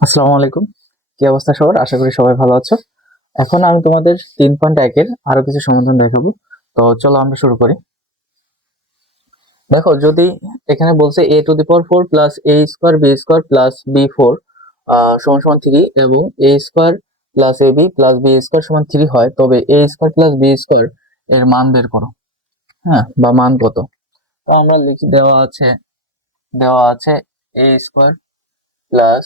আসসালামু আলাইকুম। কি অবস্থা সবার? আশা করি সবাই ভালো আছো। এখন আমি তোমাদের 3.1 এর আরো কিছু সমাধান দেখাবো। তো চলো আমরা শুরু করি। দেখো, যদি এখানে বলছে a to the power 4 plus a square b square plus b4 সমান সমান 3 এবং a square plus ab plus b square সমান 3 হয়, তবে a square plus b square এর মান বের করো। হ্যাঁ, বা মান কত? তো আমরা লিখি, দেওয়া আছে a square plus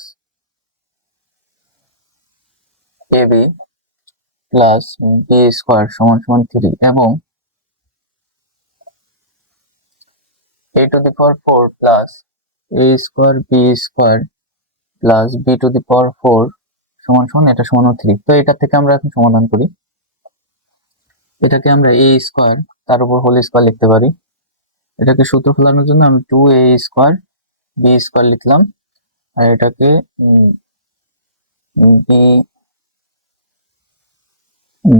ab plus B square সমান সমান 3 এবং a to the power 4 plus a square B square plus B to the power 4 সমান সমান এটা সমান 3। তো এটা থেকে আমরা এখন সমাধান করি। এটাকে আমরা a স্কোয়ার তার উপর হোল স্কোয়ার লিখতে পারি। এটাকে সূত্র ফেলানোর জন্য আমি 2a স্কোয়ার বি স্কোয়ার লিখলাম, আর এটাকে বি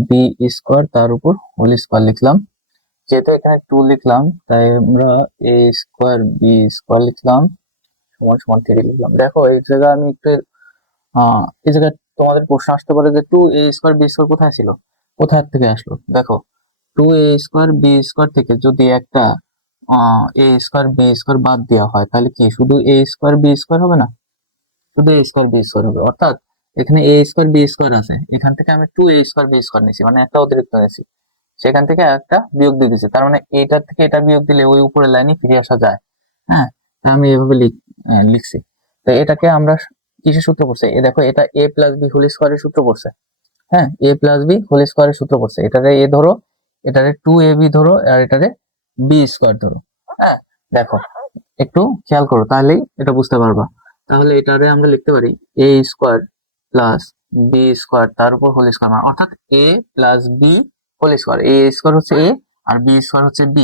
বি স্কোয়ার তার উপর হোল স্কোয়ার লিখলাম। যেহেতু এখানে 2 লিখলাম, তাই আমরা a স্কোয়ার বি স্কোয়ার লিখলাম সমান সমান 3 লিখলাম। দেখো, এই জায়গায় আমি একটু এই জায়গায় তোমাদের প্রশ্ন আসতে পারে যে 2a স্কোয়ার বি স্কোয়ার কোথায় ছিল, কোথায় থেকে আসলো। দেখো, 2a স্কোয়ার বি স্কোয়ার থেকে যদি একটা a স্কোয়ার বি স্কোয়ার বাদ দেওয়া হয়, তাহলে কি শুধু a স্কোয়ার বি স্কোয়ার হবে না? শুধু a স্কোয়ার বি স্কোয়ার হবে। অর্থাৎ এখানে a স্কোয়ার বি স্কোয়ার আছে, এখান থেকে আমি 2a স্কোয়ার বি স্কোয়ার নিয়েছি, মানে একটা অতিরিক্ত নিয়েছি। সেখান থেকে একটা বিয়োগ দিয়ে দিচ্ছি, তার মানে এইটার থেকে এটা বিয়োগ দিলে ওই উপরের লাইনে ফিরে আসা যায়। হ্যাঁ, তা আমি এভাবে লিখছি। তো এটাকে আমরা কিসের সূত্র পড়ছে? এ দেখো, এটা a প্লাস বি হোল স্কোয়ারের সূত্র পড়ছে। হ্যাঁ, a প্লাস বি হোল স্কোয়ারের সূত্র পড়ছে। এটারে a ধরো, এটারে 2ab ধরো, আর এটারে বি স্কোয়ার ধরো। হ্যাঁ, দেখো একটু খেয়াল করো, তাহলেই এটা বুঝতে পারবা। তাহলে এটারে আমরা লিখতে পারি a square plus B square তার উপর হোল স্কোয়ার, অর্থাৎ a plus B whole square. a square হচ্ছে a আর বি স্কোয়ার হচ্ছে b।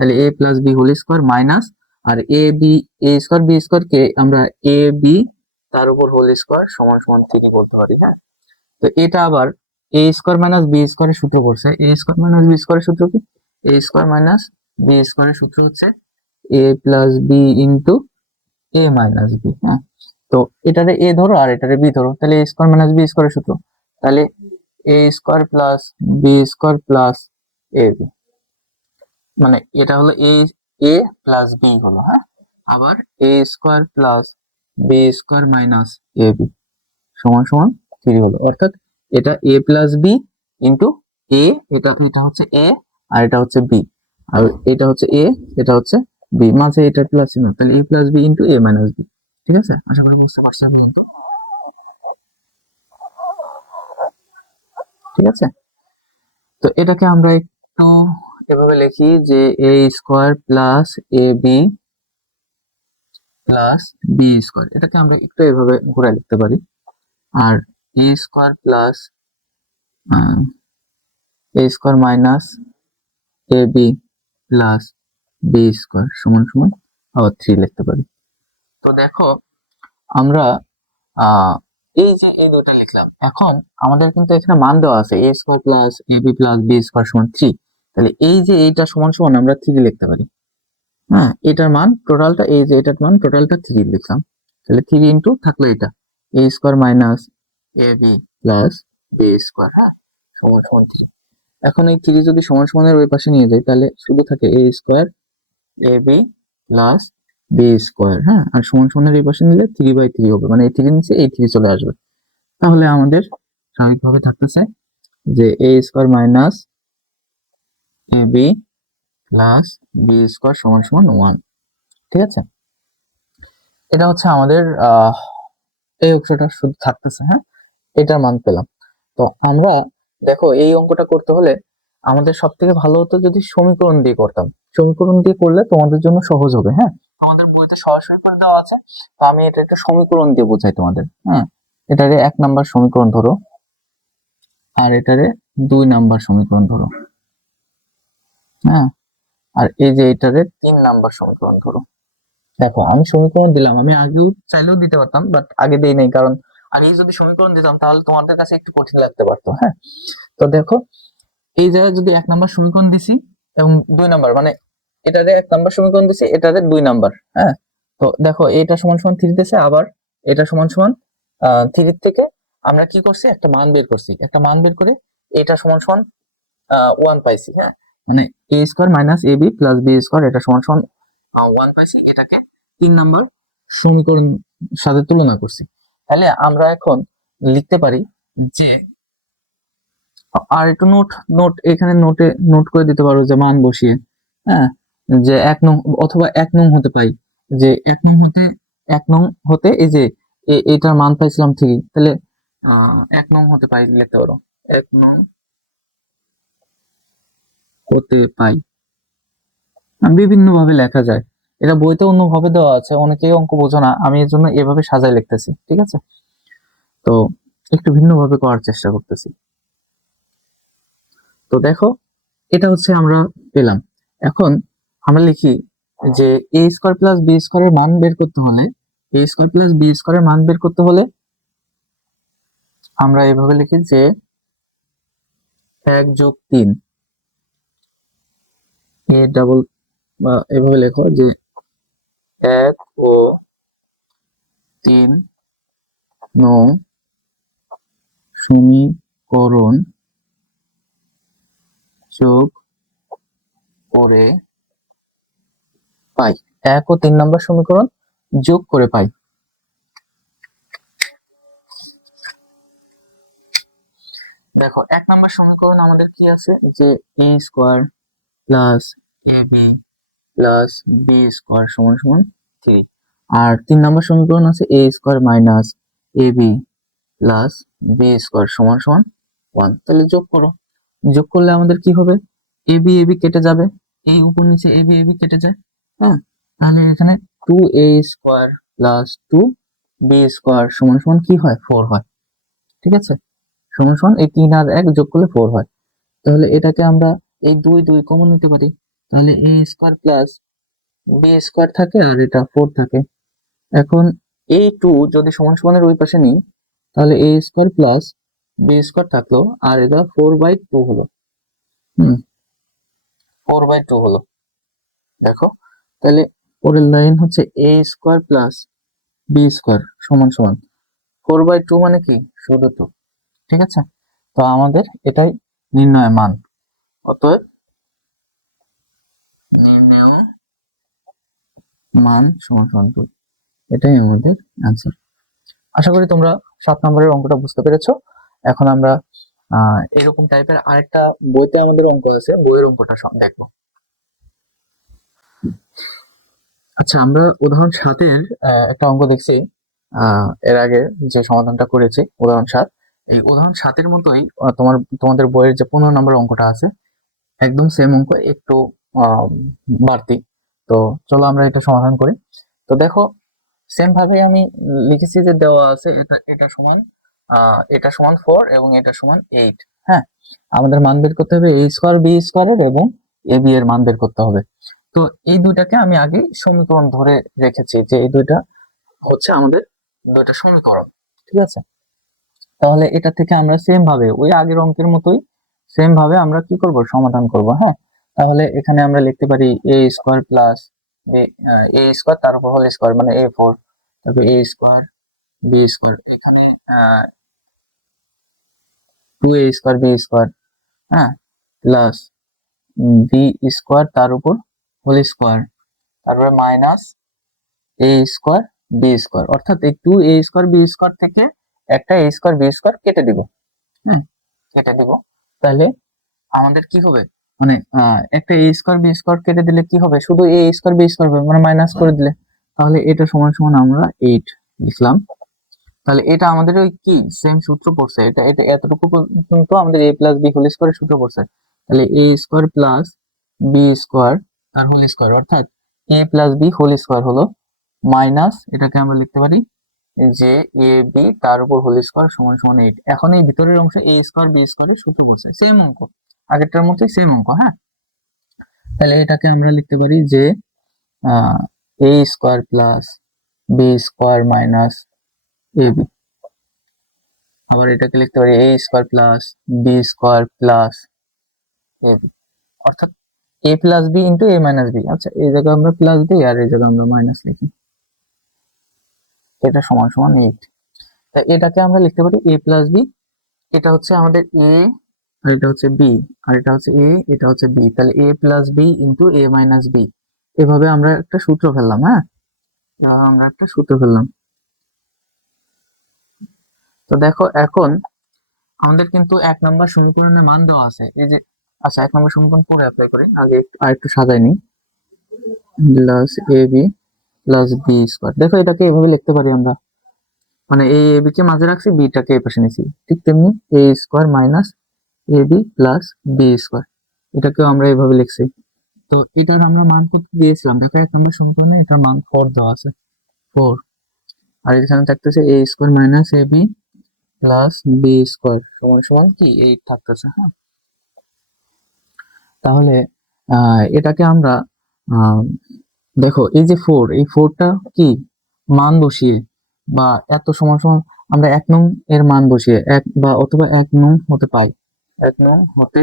তাহলে a plus B whole square minus, আর a স্কোয়ার বি স্কোয়ার কে আমরা a b তার উপর হোল স্কোয়ার সমান সমান 3 বলতে পারি। হ্যাঁ, তো এটা আবার a স্কোয়ার মাইনাস বি স্কোয়ারের সূত্র পড়ছে। a স্কোয়ার মাইনাস বি স্কোয়ারের সূত্র কি? a স্কোয়ার মাইনাস বি স্কোয়ারের সূত্র হচ্ছে a plus B into a minus b. হ্যাঁ, তো এটারে এ ধরো আর এটারে বি ধরো, তাহলে এ স্কোয়ার মাইনাস বি স্কোয়ারের সূত্র, তাহলে A square plus B square plus A B, মানে এটা হলো এ প্লাস বি হলো। হ্যাঁ, আবার A square plus B square minus A B সমান সমান 3 হলো। অর্থাৎ এটা A plus B into A, এটা এটা হচ্ছে এ আর এটা হচ্ছে বি, আর এটা হচ্ছে এ, এটা হচ্ছে বি, মাঝে এটা প্লাস চিহ্ন, তাহলে এ plus B into a minus B. ঠিক আছে, আশা করি বুঝতে পারছেন পর্যন্ত। ঠিক আছে, তো এটাকে আমরা একটু এভাবে লিখি যে এ square plus A B plus B square, এটাকে আমরা একটু এভাবে ঘুরে লিখতে পারি। আর এ square plus A square minus A B plus B square সমান সমান আবার 3 লিখতে পারি। তো দেখো, আমরা আহ এই যে এই দুটো লিখলাম, এখন আমাদের কিন্তু এখানে মান দেওয়া আছে এ square plus A B plus B square সমান 3। তাহলে এই যে এইটা সমান সমান আমরা 3 লিখতে পারি। হ্যাঁ, এটার মান টোটালটা, এই যে এটার মান টোটালটা 3 লিখলাম। তাহলে 3 ইন্টু থাকলো এটা এ square minus A B plus B square. হ্যাঁ, সমান সমান 3। এখন এই 3 যদি সমান সমানের ওই পাশে নিয়ে যাই, তাহলে শুধু থাকে এ square A B plus B square. হ্যাঁ, আর সমান সমানের এই পাশে নিলে 3/3 হবে, মানে এই 3 নিচে এই 3 চলে আসবে। তাহলে আমাদের স্বাভাবিকভাবে থাকতেছে যে এ square minus A B plus B square সমান সমান 1। ঠিক আছে, এটা হচ্ছে আমাদের এই অংশটা শুধু থাকতেছে। হ্যাঁ, এটার মান পেলাম। তো আমরা দেখো, এই অঙ্কটা করতে হলে আমাদের সব থেকে ভালো হতো যদি সমীকরণ দিয়ে করতাম। সমীকরণ দিয়ে করলে তোমাদের জন্য সহজ হবে। হ্যাঁ, তোমাদের বইতে সরাসরি করে দেওয়া আছে, তো আমি এটা একটা সমীকরণ দিয়ে বোঝাই তোমাদের। হ্যাঁ, এটারে 1 নাম্বার সমীকরণ ধরো, আর এটারে 2 নাম্বার সমীকরণ ধরো। হ্যাঁ, আর এই যে এটারে 3 নাম্বার সমীকরণ ধরো। দেখো, আমি সমীকরণ দিলাম, আমি আগেও চাইলেও দিতে পারতাম, বাট আগে দেই নাই, কারণ আগে যদি সমীকরণ দিতাম তাহলে তোমাদের কাছে একটু কঠিন লাগতে পারতো। হ্যাঁ, তো দেখো, এই জায়গায় যদি 1 নাম্বার সমীকরণ দিছি এবং 2 নাম্বার, মানে এটারে 1 নাম্বার সমীকরণ দিছি, এটারে 2 নাম্বার। হ্যাঁ, তো দেখো এটা সমান সমান 3 দিছে, আবার এটা সমান সমান থ্রি থেকে আমরা কি করছি, একটা মান বের করছি, একটা মান বের করে এটা সমান সমান 1 পাইছি। হ্যাঁ, মানে এ square minus A B plus B square এটা সমান সমান 1 পাইছি, এটাকে 3 নাম্বার সমীকরণ সাথে তুলনা করছি। তাহলে আমরা এখন লিখতে পারি যে, আর একটু নোট নোট এখানে নোটে নোট করে দিতে পারো যে মান বসিয়ে, হ্যাঁ, যে 1 নং অথবা 1 নং হতে পাই, যে 1 নং হতে 1 নং হতে এই যে এটার মান পাইছিলাম ঠিকই, তাহলে 1 নং হতে পাই লিখতে পারো, 1 নং হতে পাই। বিভিন্ন ভাবে লেখা যায়, এটা বইতে অন্যভাবে দেওয়া আছে, অনেকেই অঙ্ক বোঝো না, আমি এর জন্য এভাবে সাজায় লিখতেছি, ঠিক আছে? তো একটু ভিন্নভাবে করার চেষ্টা করতেছি। তো দেখো, এটা হচ্ছে আমরা পেলাম। এখন আমরা লিখি যে এ স্কোয়ার প্লাস বি স্কোয়ারের মান বের করতে হলে, এ স্কোয়ার প্লাস বি স্কোয়ারের মান বের করতে হলে আমরা এভাবে লিখি যে 1+3 এ ডাবল, এভাবে লেখো যে 1 ও 3 নং সমীকরণ যোগ করে পাই। 1 ও 3 নম্বর সমীকরণ যোগ করে পাই। দেখো 1 নম্বর সমীকরণ আমাদের কি আছে, যে এ square plus A B plus B square সমান সমান 3। আর 3 নম্বর সমীকরণ আছে এ square minus A B plus B square সমান সমান 1। তাহলে যোগ করো, যোগ করলে আমাদের কি হবে, এ বি কেটে যাবে, এই উপর নিচে এ বি কেটে যায়। হ্যাঁ, তাহলে এখানে 2a square plus 2b square সমান সমান কি হয়, 4 হয়। ঠিক আছে, সমান সমান এই 3 আর 1 যোগ করলে 4 হয়। তাহলে এটাকে আমরা এই 2 2 কমন নিতে পারি, তাহলে a square plus b square থাকে আর এটা 4 থাকে। এখন এই 2 যদি সমান সমানের ওই পাশে নিই, তাহলে a square plus b square থাকলো, আর এটা 4/2 হলো। 4/2 হলো। দেখো, তাহলে পরের লাইন হচ্ছে a square plus b square সমান সমান 4/2 মানে কি, শুধু 2। ঠিক আছে, তো আমাদের এটাই নির্ণয় মান, অতএব নির্ণয় মান সমান সমান 2, এটাই আমাদের অ্যান্সার। আশা করি তোমরা 7 নম্বরের অঙ্কটা বুঝতে পেরেছো। এখন আমরা এরকম টাইপের আরেকটা বইতে আমাদের অঙ্ক আছে, বইয়ের অঙ্কটা দেখবো। আচ্ছা, আমরা উদাহরণ 7-এর একটা অঙ্ক দেখছি এর আগে, যে সমাধানটা করেছি উদাহরণ 7। এই উদাহরণ 7-এর মতোই তোমাদের বইয়ের যে 15 নম্বর অঙ্কটা আছে, একদম সেম অঙ্ক, একটু আহ, বাড়তি। তো চলো আমরা এটা সমাধান করি। তো দেখো, সেম ভাবে আমি লিখেছি যে দেওয়া আছে এটা সমান 4 এবং এটা সমান 8। হ্যাঁ, আমাদের মান বের করতে হবে a স্কোয়ার বি স্কোয়ারের এবং এ বি এর মান বের করতে হবে। তো এই দুইটাকে আমি আগে সমীকরণ ধরে রেখেছি, যে এই দুইটা হচ্ছে আমাদের দুইটা সমীকরণ। ঠিক আছে, তাহলে এটা থেকে আমরা সেম ভাবে ওই আগের অঙ্কের মতোই সেম ভাবে আমরা কি করব, সমাধান করব। হ্যাঁ, তাহলে এখানে আমরা লিখতে পারি a square plus A square তার উপর হোল স্কোয়ার মানে a4, তারপর a স্কোয়ার বি স্কোয়ার, এখানে 2a স্কোয়ার বি স্কোয়ার, হ্যাঁ, প্লাস বি স্কোয়ার তার উপর হোল স্কোয়ার, তারপরে মাইনাস এ স্কোয়ার বি স্কোয়ার, অর্থাৎ এই 2a স্কোয়ার বি স্কোয়ার থেকে একটা a স্কোয়ার বি স্কোয়ার কেটে দিব। কেটে দিব, তাহলে আমাদের কি হবে, মানে একটা a স্কোয়ার বি স্কোয়ার কেটে দিলে কি হবে, শুধু a স্কোয়ার বি স্কোয়ার হবে, মানে মাইনাস করে দিলে, তাহলে এটা সমান সমান আমরা 8 লিখলাম। তাহলে এটা আমাদের ওই কি সেম সূত্র পড়ছে, এটা এটা এতটুকু পর্যন্ত আমাদের a প্লাস বি হোল স্কোয়ারের সূত্র পড়ছে। তাহলে a square plus B square আর হোল স্কোয়ার, অর্থাৎ a plus B whole square হলো মাইনাস, এটাকে আমরা লিখতে পারি যে এ বি তার উপর হোল স্কোয়ার সমান সমান 8। এখন এই ভিতরের অংশে a স্কোয়ার বি স্কোয়ারের সূত্র পড়ছে, সেম অঙ্ক, আগেরটার মতোই সেম অঙ্ক। হ্যাঁ, তাহলে এটাকে আমরা লিখতে পারি যে a square plus B square minus A b, আবার এটাকে লিখতে পারি a square plus B square plus A b, অর্থাৎ a plus B into a minus b. আচ্ছা, এই জায়গায় আমরা প্লাস দিই আর এই জায়গায় আমরা মাইনাস লিখি, এটা সমান সমান 8। তাই এটাকে আমরা লিখতে পারি a প্লাস বি। এটা হচ্ছে আমাদের a, আর এটা হচ্ছে b, আর এটা হচ্ছে a, এটা হচ্ছে b। তাহলে a plus B into a minus b. এভাবে আমরা একটা সূত্র ফেললাম। হ্যাঁ, আমরা একটা সূত্র ফেললাম। তো দেখো এখন আমাদের কিন্তু 1 নম্বর সমীকরণের মান দেওয়া আছে, এই যে। আচ্ছা, 1 নম্বর সমীকরণ পরে অ্যাপ্লাই করি, আগে আর একটু সাজাই নিই। Plus A B plus B square. দেখো এটাকে এভাবে লিখতে পারি আমরা, মানে এই এ বি কে মাঝে রাখছি, বিটাকে এই পাশে নিয়েছি। ঠিক তেমনি এ square minus A B plus B square, এটাকেও আমরা এইভাবে লিখছি। তো এটার আমরা মান কত দিয়েছিলাম? দেখো 1 নম্বর সমীকরণে এটার মান 4 দেওয়া আছে, 4। আর এখানে থাকতেছে এ square minus A B plus B square সমান সমান কি 8 থাকতেছে। হ্যাঁ, তাহলে এটাকে আমরা আহ, দেখো এই যে 4, এই 4টা কি মান বসিয়ে বা এত সমান সমান আমরা 1 নং এর মান বসিয়ে এক বা অথবা 1 নং হতে পাই, 1 নং হতে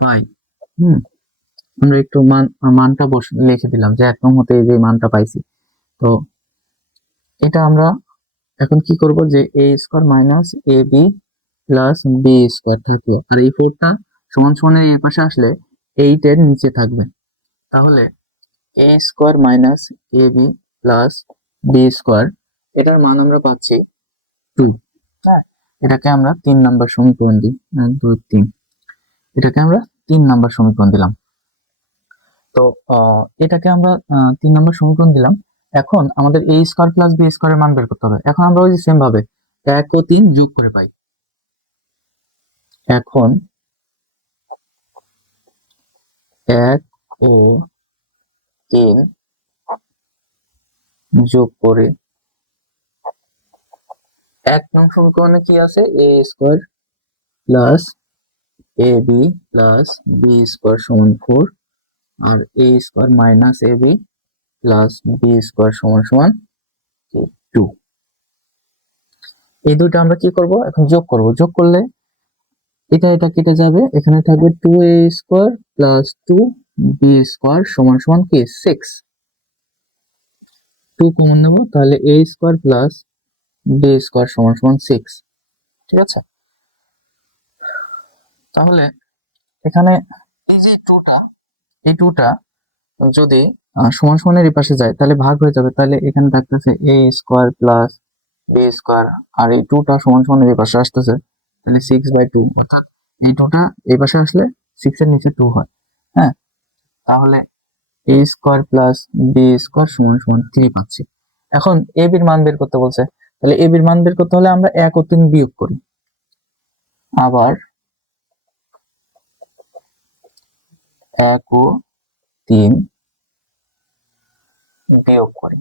পাই। হুম, আমরা একটু মানটা লিখে দিলাম যে 1 নং হতে এই যে মানটা পাইছি। তো এটা আমরা এখন কি করব, যে এ square minus A B plus B square থাকলো, আর এই 4টা সমান সমানের এই পাশে আসলে 8 এর নিচে থাকবে। তাহলে A square minus A B plus B square, এটার মান আমরা পাচ্ছি 2। হ্যাঁ, এটাকে আমরা 3 নম্বর সমীকরণ দিই। 1 2 3, এটাকে আমরা 3 নম্বর সমীকরণ দিলাম। তো এটাকে আমরা 3 নম্বর সমীকরণ দিলাম। এখন আমাদের এ স্কোয়ার প্লাস বি স্কোয়ারের মান বের করতে হবে। এখন আমরা ওই যে সেম ভাবে 1 ও 3 যোগ করে পাই। এখন 1 ও 3 যোগ করে 1 নং সমীকরণে কি আছে, এ square plus A B plus B square সমান 4, আর এ square minus A B plus B square সমান সমান 2। এই দুইটা আমরা কি করব, এখন যোগ করব। যোগ করলে এটা কেটে যাবে, এখানে থাকবে 2a square plus 2b square সমান সমান কি 6। 2 কমন নেব, তাহলে a square plus b square সমান সমান 6। ঠিক আছে, তাহলে এখানে এই যে 2টা, এই 2টা যদি সমান সমানের এই পাশে যায় তাহলে ভাগ হয়ে যাবে। তাহলে এখানে থাকতেছে a square plus b square, আর এই 2টা সমান সমানের এই পাশে আসতেছে, তাহলে 6/2। অর্থাৎ এই 2টা এই পাশে আসলে 6 এর নিচে 2 হয়। হ্যাঁ, তাহলে A square plus B square সমান সমান 3 পাচ্ছি। এখন এ বির মান বের করতে বলছে, তাহলে এ বির মান বের করতে হলে আমরা 1 ও 3 বিয়োগ করি। আবার 1 ও 3 বিয়োগ করি।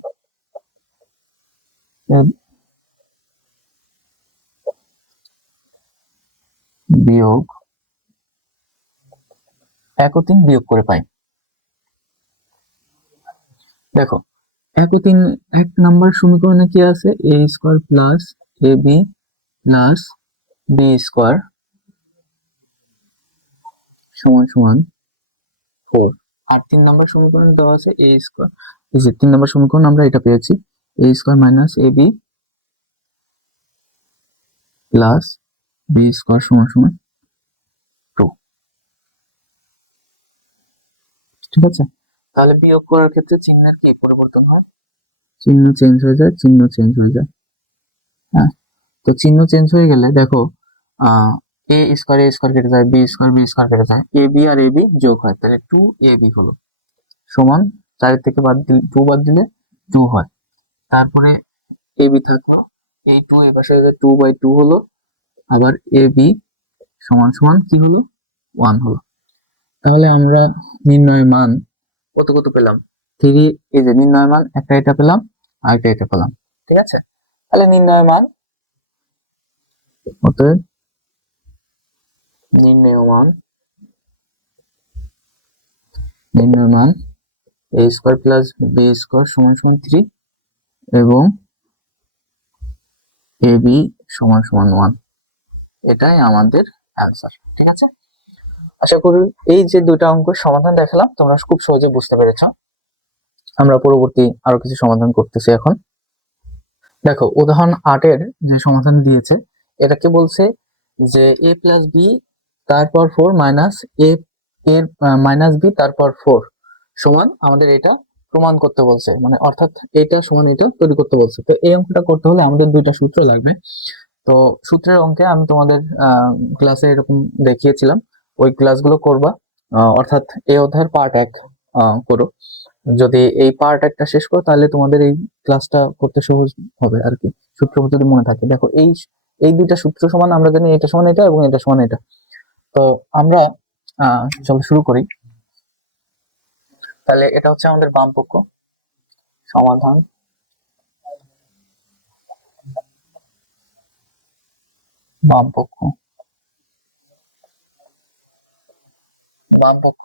বিয়োগ 1 ও 3 বিয়োগ করে পাই। দেখো 1 ও 3, 1 নম্বর সমীকরণে কি আছে, এ square plus A B plus B square সমান সমান 4। আর 3 নম্বর সমীকরণ দেওয়া আছে এ স্কোয়ার, এই যে 3 নম্বর সমীকরণ আমরা এটা পেয়েছি, এ square minus A B plus B square সমান সমান 2। ঠিক আছে, তাহলে বিয়োগ করার ক্ষেত্রে চিহ্নের কি পরিবর্তন হয়, চিহ্ন চেঞ্জ হয়ে যায়, চিহ্ন চেঞ্জ হয়ে যায়। হ্যাঁ, তো চিহ্ন চেঞ্জ হয়ে গেলে দেখো এ স্কোয়ার কেটে যায়, বি স্কোয়ার কেটে যায়, A B R A B যোগ হয়, তাহলে 2ab হলো সমান 4 থেকে বাদ দিলে 2 বাদ দিলে 2 হয়। তারপরে এ বি থাকলো, এই 2 এর পাশে 2/2 হলো, আবার এ বি সমান সমান কি হলো 1 হলো। তাহলে আমরা নির্ণয় মান কত কত পেলাম, 3। এই যে নির্ণয় মান একটা এটা পেলাম, আর একটা এটা পেলাম। ঠিক আছে, তাহলে নির্ণয় মান, অতএব নির্ণয় মান এ স্কোয়ার প্লাস বি স্কোয়ার সমান সমান 3 এবং এ বি সমান সমান 1। এটাই আমাদের অ্যান্সার। ঠিক আছে, আশা করি এই যে দুইটা অঙ্কের সমাধান দেখালাম তোমরা খুব সহজে বুঝতে পেরেছো। আমরা পরবর্তী আরো কিছু সমাধান করতেছি এখন। দেখো উদাহরণ 8 এর যে সমাধান দিয়েছে এটাকে বলছে যে a প্লাস বি তারপর 4 মাইনাস a এর মাইনাস বি তারপর 4 সমান আমাদের এটা প্রমাণ করতে বলছে, মানে অর্থাৎ এটা সমান এটা তৈরি করতে বলছে। তো এই অঙ্কটা করতে হলে আমাদের দুইটা সূত্র লাগবে। তো সূত্রের অঙ্কে আমি তোমাদের ক্লাসে এরকম দেখিয়েছিলাম, ওই ক্লাসগুলো করবা। অর্থাৎ এই অধ্যায়ের পার্ট 1 করো। যদি এই পার্ট একটা শেষ করো তাহলে তোমাদের এই ক্লাসটা করতে সহজ হবে আর কি, সূত্র যদি মনে থাকে। দেখো এই এই দুইটা সূত্র সমান আমরা জানি, এটা সমান এটা এবং এটা সমান এটা। তো আমরা চলো শুরু করি। তাহলে এটা হচ্ছে আমাদের বাম পক্ষ সমাধান, বাম পক্ষ বাম পক্ষ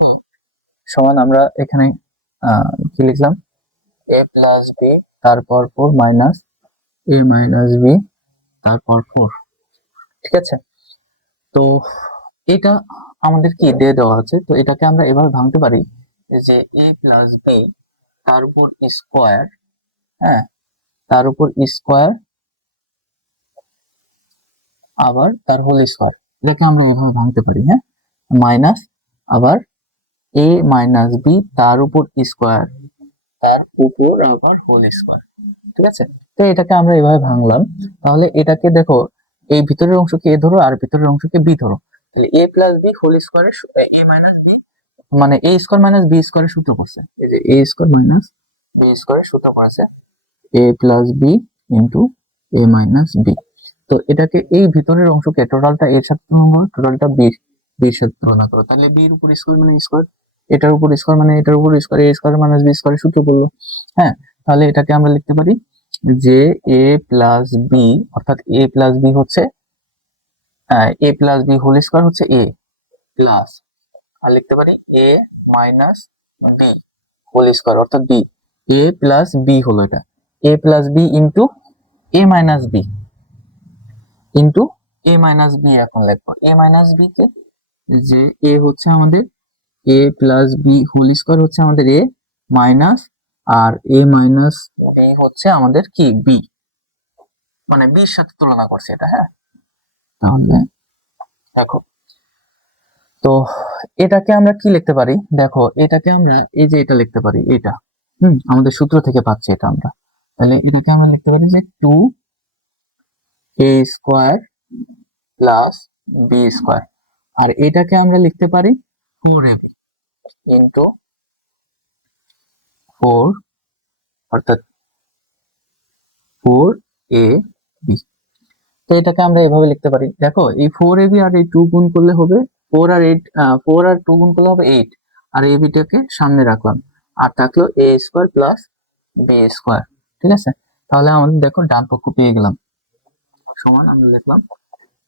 সমান আমরা এখানে কি লিখলাম, a প্লাস বি তারপর 4 মাইনাস a মাইনাস বি তারপর 4। ঠিক আছে, তো এটা আমাদের কি দিয়ে দেওয়া আছে, তো এটাকে আমরা এভাবে ভাঙতে পারি যে a প্লাস বি তার উপর স্কোয়ার, হ্যাঁ তার উপর স্কোয়ার আবার তার হোল স্কোয়ার, এটাকে আমরা এভাবে ভাঙতে পারি। হ্যাঁ, মাইনাস আবার a মাইনাস বি তার উপর স্কোয়ার তার উপর আবার হোল স্কোয়ার। ঠিক আছে, তো এটাকে আমরা এভাবে ভাঙলাম। তাহলে এটাকে দেখো, এই ভিতরের অংশকে এ ধরো আর ভিতরের অংশকে বি ধরো। তাহলে এ প্লাস বি হোল স্কোয়ারের এ মাইনাস বি, মানে এ স্কোয়ার মাইনাস বি স্কোয়ারের সূত্র করছে, এই যে এ স্কোয়ার মাইনাস বি স্কোয়ারের সূত্র করেছে এ plus B into a minus B. তো এটাকে এই ভিতরের অংশকে টোটালটা এর সাথে তুলনা করো, টোটালটা বির সাথে তুলনা করো। তাহলে বি এর উপর স্কোয়ার মানে স্কোয়ার, এটার উপর স্কোয়ার মানে এটার উপর স্কোয়ার, এ স্কোয়ার মাইনাস বি স্কোয়ারের সূত্র করলো। হ্যাঁ, তাহলে এটাকে আমরা লিখতে পারি যে এ প্লাস বি, অর্থাৎ এ প্লাস বি হচ্ছে এ প্লাস বি হোল স্কোয়ার হচ্ছে এ প্লাস, আর লিখতে পারি এ মাইনাস বি হোল স্কোয়ার অর্থাৎ বি, এ প্লাস বি হলো এটা, A plus B into a minus B into a minus B. এখন লিখবো এ মাইনাস বি কে, যে এ হচ্ছে আমাদের এ প্লাস বি হোল স্কোয়ার হচ্ছে আমাদের এ মাইনাস, আর এ মাইনাস বি হচ্ছে আমাদের কি বি, মানে বির সাথে তুলনা করছে এটা। হ্যাঁ, তাহলে দেখো, তো এটাকে আমরা কি লিখতে পারি, দেখো এটাকে আমরা এই যে এটা লিখতে পারি, এটা আমাদের সূত্র থেকে পাচ্ছি এটা আমরা। তাহলে এটাকে আমরা লিখতে পারি যে 2a square plus B square, আর এটাকে আমরা লিখতে পারি 4ab ইন্টু 4, অর্থাৎ 4ab। তো এটাকে আমরা এভাবে লিখতে পারি। দেখো এই 4ab আর এই 2 গুণ করলে হবে 4 আর 8, 4 আর 2 গুণ করলে হবে 8, আর ab টাকে সামনে রাখলাম, আর থাকলো a square plus B square. ঠিক আছে, তাহলে আমাদের দেখো ডান পক্ষ পেয়ে গেলাম, সমান আমরা লিখলাম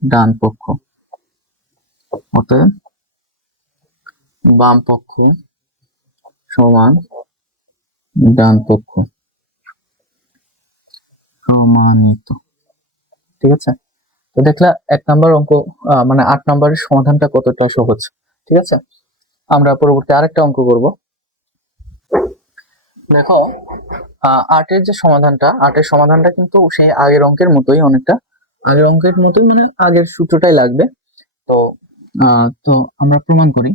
ডান পক্ষ, অতএব বাম পক্ষ সমান ডান পক্ষ সমানিত। ঠিক আছে, তো দেখলা 1 নম্বর অঙ্ক, মানে 8 নম্বরের সমাধানটা কতটা সহজ। ঠিক আছে, আমরা পরবর্তী আরেকটা অঙ্ক করব। দেখো আটের সমাধানটা কিন্তু সেই আগের অঙ্কের মতোই, অনেকটা আগের অঙ্কের মতোই, মানে আগের সূত্রটাই লাগবে। তো তো আমরা প্রমাণ করি,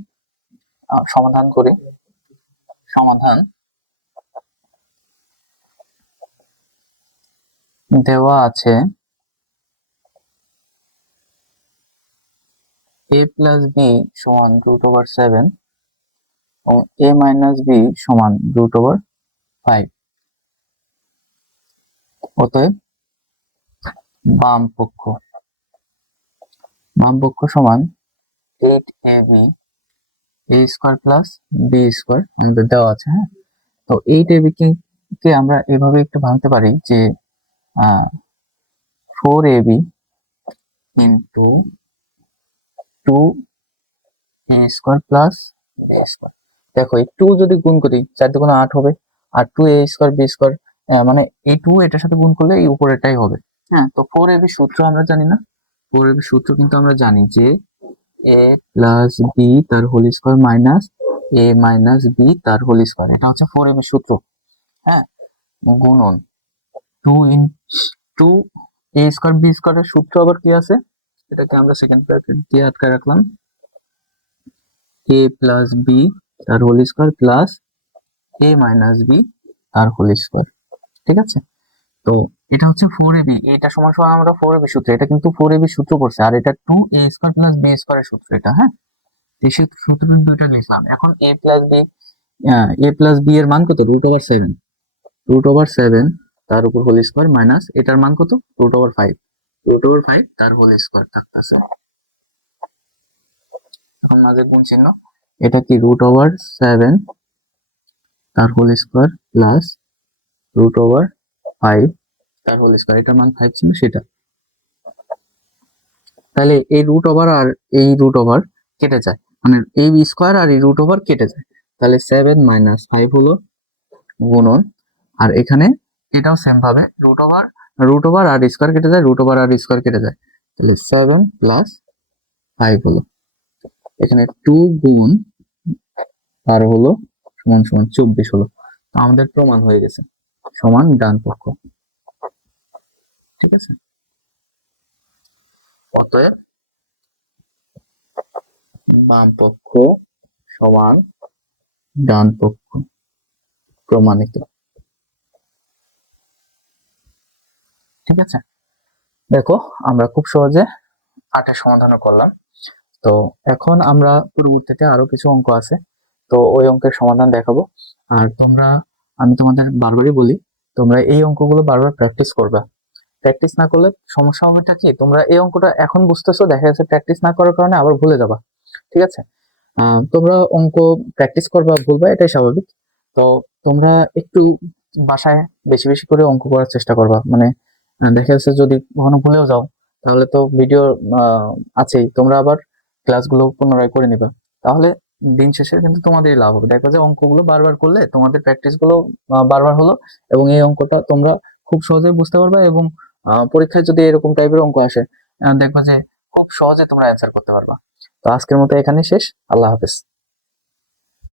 সমাধান করি। সমাধান দেওয়া আছে a প্লাস বি সমান √7 ও a মাইনাস বি সমান √5। অতএব বাম পক্ষ সমান 8ab a square plus B square আমাদের দেওয়া আছে। হ্যাঁ, তো 8ab কে আমরা এভাবে একটু ভাঙতে পারি যে 4ab into 2a square plus B square. দেখো এই 2 যদি গুণ করি 4 দুগুণে 8 হবে, আর 2a স্কোয়ার বি স্কোয়ার, মানে এই 2 এটার সাথে গুণ করলে এই উপরেরটাই হবে। হ্যাঁ, তো 4ab সূত্র আমরা জানি না, 4ab সূত্র কিন্তু আমরা জানি যে a প্লাস বি তার whole square minus a minus b তার হোল স্কোয়ার, এটা হচ্ছে 4ab সূত্র। হ্যাঁ, গুণন টু এ স্কোয়ার বি স্কোয়ারের সূত্র আবার কি আছে, এটাকে আমরা সেকেন্ড ব্র্যাকেট দিয়ে আটকে রাখলাম, এ প্লাস বি তার হোল স্কোয়ার প্লাস এ মাইনাস বি তার হোল স্কোয়ার। ঠিক আছে, তো এটা হচ্ছে 4ab, এটা সমান সমান আমরা 4ab সূত্র, এটা কিন্তু 4ab সূত্র করছে, আর এটা 2a স্কয়ার প্লাস b স্কয়ারের সূত্র এটা। হ্যাঁ, এই সূত্র দুইটা লিখলাম। এখন a প্লাস b এর মান কত, √7, √7 তার উপর হোল স্কয়ার মাইনাস এটার মান কত, √5, √5 তার হোল স্কয়ার থাকতেছে। এখন মাঝে গুণ চিহ্ন, এটা কি √7 তার হোল স্কয়ার প্লাস √5 তার হোল স্কয়ার, এটার মান 5 ছিল সেটা। তাহলে এই রুট ওভার আর এই রুট ওভার কেটে যায়, মানে এই স্কোয়ার আর এই রুট ওভার কেটে যায়, তাহলে 7 মাইনাস 5 হলো গুণন, আর এখানে এটাও সেম ভাবে রুট ওভার আর স্কোয়ার কেটে যায়, রুট ওভার আর স্কোয়ার কেটে যায়, তাহলে 7 প্লাস 5 হলো, এখানে 2 গুণ আর হলো সমান সমান 24 হলো। তো আমাদের প্রমাণ হয়ে গেছে, সমান ডান পক্ষ। ঠিক আছে, অতএব বাম পক্ষ সমান ডান পক্ষ প্রমাণিত। ঠিক আছে, দেখো আমরা খুব সহজে 8-এর সমাধানও করলাম। তো এখন আমরা পরবর্তীতে আরো কিছু অঙ্ক আছে, তো ওই অঙ্কের সমাধান দেখাবো। আর আমি তোমাদের বারবারই বলি, তোমরা এই অঙ্কগুলো বারবার প্র্যাকটিস করবা। প্র্যাকটিস না করলে সমস্যা হবেটা কি, তোমরা এই অঙ্কটা এখন বুঝতেছো, দেখা যাচ্ছে প্র্যাকটিস না করার কারণে আবার ভুলে যাবা। ঠিক আছে, তোমরা অঙ্ক প্র্যাকটিস করবা, ভুলবা, এটাই স্বাভাবিক। তো তোমরা একটু বাসায় বেশি বেশি করে অঙ্ক করার চেষ্টা করবা, মানে দেখা যাচ্ছে যদি কখনো ভুলেও যাও, তাহলে তো ভিডিও আছেই, তোমরা আবার ক্লাসগুলো পুনরায় করে নিবা, তাহলে দিন শেষে কিন্তু তোমাদেরই লাভ হবে। দেখো যে অঙ্কগুলো বারবার করলে তোমাদের প্র্যাকটিস গুলো বারবার হলো, এবং এই অঙ্কটা তোমরা খুব সহজেই বুঝতে পারবে, এবং পরীক্ষায় যদি এরকম টাইপের অঙ্ক আসে, দেখবা যে খুব সহজে তোমরা অ্যান্সার করতে পারবা। তো আজকের মতো এখানে শেষ, আল্লাহ হাফেজ।